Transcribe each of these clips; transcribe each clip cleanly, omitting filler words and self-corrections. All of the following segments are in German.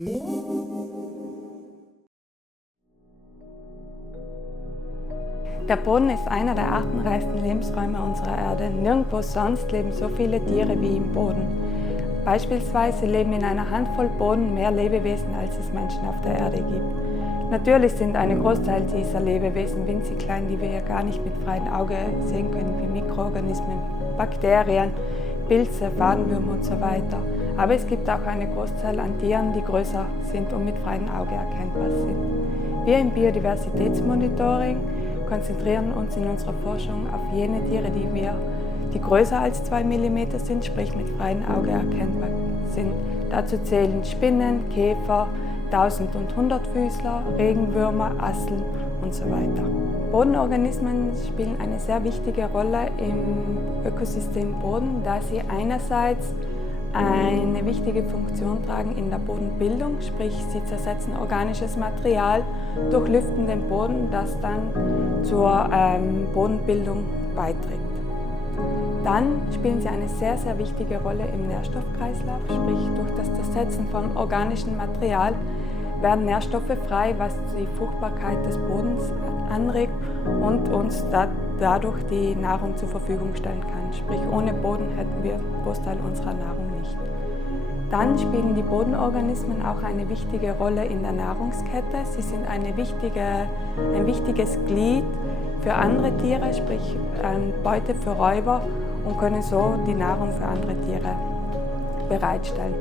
Der Boden ist einer der artenreichsten Lebensräume unserer Erde. Nirgendwo sonst leben so viele Tiere wie im Boden. Beispielsweise leben in einer Handvoll Boden mehr Lebewesen, als es Menschen auf der Erde gibt. Natürlich sind ein Großteil dieser Lebewesen winzig klein, die wir ja gar nicht mit freiem Auge sehen können, wie Mikroorganismen, Bakterien, Pilze, Fadenwürmer und so weiter. Aber es gibt auch eine Großzahl an Tieren, die größer sind und mit freiem Auge erkennbar sind. Wir im Biodiversitätsmonitoring konzentrieren uns in unserer Forschung auf jene Tiere, die größer als 2 mm sind, sprich mit freiem Auge erkennbar sind. Dazu zählen Spinnen, Käfer, 1000- und 100-Füßler, Regenwürmer, Asseln und so weiter. Bodenorganismen spielen eine sehr wichtige Rolle im Ökosystem Boden, da sie einerseits eine wichtige Funktion tragen in der Bodenbildung, sprich sie zersetzen organisches Material, durchlüften den Boden, das dann zur Bodenbildung beiträgt. Dann spielen sie eine sehr, sehr wichtige Rolle im Nährstoffkreislauf, sprich durch das Zersetzen von organischem Material werden Nährstoffe frei, was die Fruchtbarkeit des Bodens anregt und uns dadurch die Nahrung zur Verfügung stellen kann. Sprich, ohne Boden hätten wir einen Großteil unserer Nahrung nicht. Dann spielen die Bodenorganismen auch eine wichtige Rolle in der Nahrungskette. Sie sind ein wichtiges Glied für andere Tiere, sprich Beute für Räuber, und können so die Nahrung für andere Tiere bereitstellen.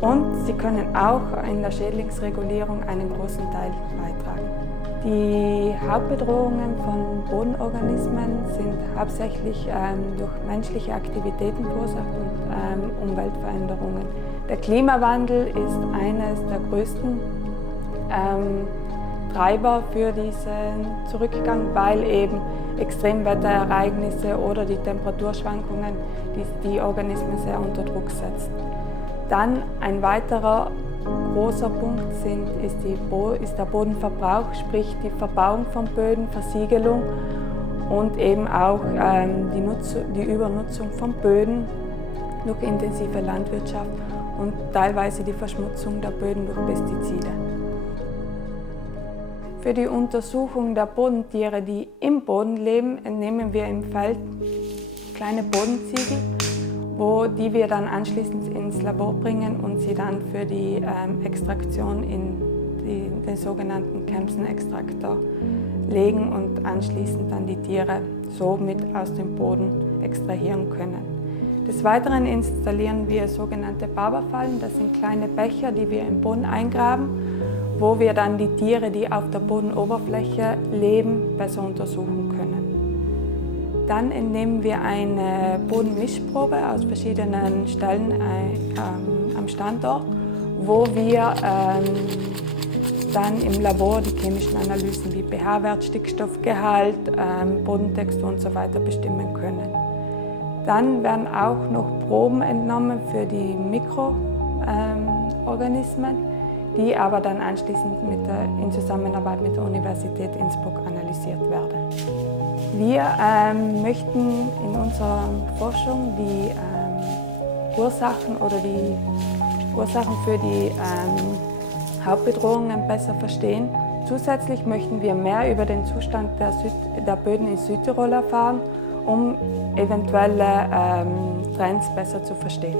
Und sie können auch in der Schädlingsregulierung einen großen Teil beitragen. Die Hauptbedrohungen von Bodenorganismen sind hauptsächlich durch menschliche Aktivitäten verursacht und Umweltveränderungen. Der Klimawandel ist eines der größten Treiber für diesen Zurückgang, weil eben Extremwetterereignisse oder die Temperaturschwankungen die Organismen sehr unter Druck setzen. Dann ein weiterer großer Punkt ist der Bodenverbrauch, sprich die Verbauung von Böden, Versiegelung und eben auch die Übernutzung von Böden durch intensive Landwirtschaft und teilweise die Verschmutzung der Böden durch Pestizide. Für die Untersuchung der Bodentiere, die im Boden leben, entnehmen wir im Feld kleine Bodenziegel, die wir dann anschließend ins Labor bringen und sie dann für die Extraktion in den sogenannten Kempsen-Extraktor legen und anschließend dann die Tiere so mit aus dem Boden extrahieren können. Des Weiteren installieren wir sogenannte Barberfallen. Das sind kleine Becher, die wir im Boden eingraben, wo wir dann die Tiere, die auf der Bodenoberfläche leben, besser untersuchen können. Dann entnehmen wir eine Bodenmischprobe aus verschiedenen Stellen am Standort, wo wir dann im Labor die chemischen Analysen wie pH-Wert, Stickstoffgehalt, Bodentextur und so weiter bestimmen können. Dann werden auch noch Proben entnommen für die Mikroorganismen, die aber dann anschließend in Zusammenarbeit mit der Universität Innsbruck analysiert werden. Wir möchten in unserer Forschung die Ursachen für die Hauptbedrohungen besser verstehen. Zusätzlich möchten wir mehr über den Zustand der Böden in Südtirol erfahren, um eventuelle Trends besser zu verstehen.